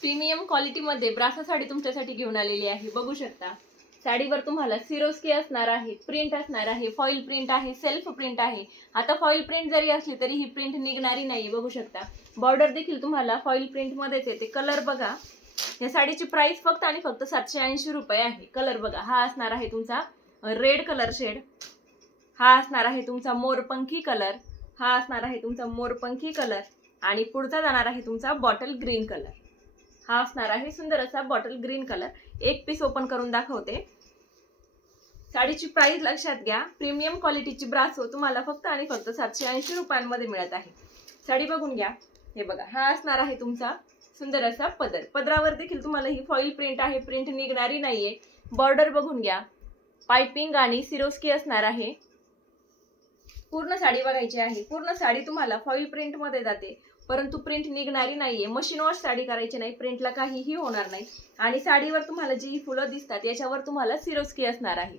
Premium क्वालिटीमध्ये ब्रासो साडी तुमच्यासाठी घेऊन आलेली आहे. बघू शकता साडीवर तुम्हाला सिरोस्की असणार आहे, प्रिंट असणार आहे, फॉईल प्रिंट आहे, सेल्फ प्रिंट आहे. आता फॉईल प्रिंट जरी असली तरी ही प्रिंट निघणारी नाही. बघू शकता बॉर्डर देखील तुम्हाला फॉईल प्रिंट मध्येच येते. कलर बघा, या साडीची प्राइस फक्त आणि फक्त 780 रुपये आहे. कलर बघा, हा असणार आहे तुमचा रेड कलर शेड, हा असणार आहे तुमचा मोरपंखी कलर, हा असणार आहे तुमचा मोरपंखी कलर आणि पुढचा जाणार आहे तुमचा बॉटल ग्रीन कलर. हा असणार आहे सुंदर असा बॉटल ग्रीन कलर. एक पीस ओपन करून दाखवते. साडीची प्राइस लक्षात घ्या. प्रीमियम क्वालिटीची ब्रासो तुम्हाला फक्त आणि फक्त 780 रुपयांमध्ये मिळत आहे. साडी बघून घ्या. हे बघा, हा असणार आहे तुमचा सुंदर असा पदर. पदरावर देखील तुम्हाला ही फॉईल प्रिंट आहे, प्रिंट निघणारी नाहीये. बॉर्डर बघून घ्या, पाइपिंग आणि सिरोस्की असणार आहे. पूर्ण साडी बघायची आहे. पूर्ण साडी तुम्हाला फॉईल प्रिंट मध्ये जाते, परंतु प्रिंट निघणारी नाहीये. मशीन वॉश साडी करायची नाही, प्रिंटला काहीही होणार नाही. आणि साडीवर तुम्हाला जी फुलं दिसतात याच्यावर तुम्हाला सिरोस्की असणार आहे.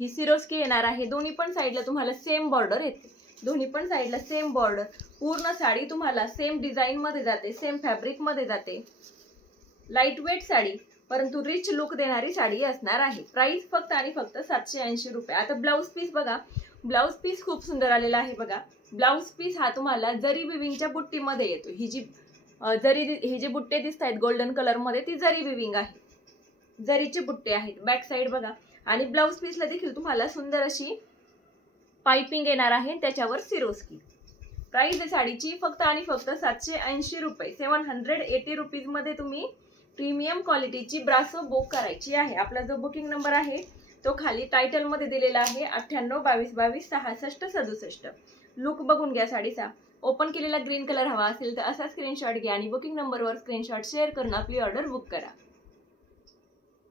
ही सिरोस्की येणार आहे. दोन्ही पण साईडला तुम्हाला सेम बॉर्डर येते. दोन्ही पण साईडला सेम बॉर्डर. पूर्ण साडी तुम्हाला सेम डिझाईन मध्ये जाते, सेम फॅब्रिक मध्ये जाते. लाईट वेट साडी परंतु रिच लुक देणारी साडी असणार आहे. प्राइस फक्त आणि फक्त 780 रुपये. आता ब्लाउज पीस बघा. ब्लाउज पीस खूप सुंदर आलेला आहे बघा. ब्लाउज पीस हा तुम्हाला जरी विविंगच्या बुट्टीमध्ये येतो. ही जी हे जे बुट्टे दिसत आहेत गोल्डन कलर मध्ये ती जरी विविंग आहे, जरीचे बुट्टे आहेत. बॅक साइड बघा. आणि ब्लाउज पीसला देखील तुम्हाला सुंदर अशी पाइपिंग येणार आहे, त्याच्यावर सिरोस्की. प्राइस आहे साडीची फक्त आणि फक्त 780 रुपये. 780 रुपीज मध्ये तुम्ही प्रीमियम क्वालिटीची ब्रासो बुक करायची आहे. आपला जो बुकिंग नंबर आहे तो खाली टायटल मध्ये दिलेला आहे 98 22 22 66 67. लुक बघून घ्या साडीचा. ओपन केलेला ग्रीन कलर हवा असेल तर असा स्क्रीनशॉट घ्या आणि बुकिंग नंबरवर स्क्रीनशॉट शेअर करून आपली ऑर्डर बुक करा.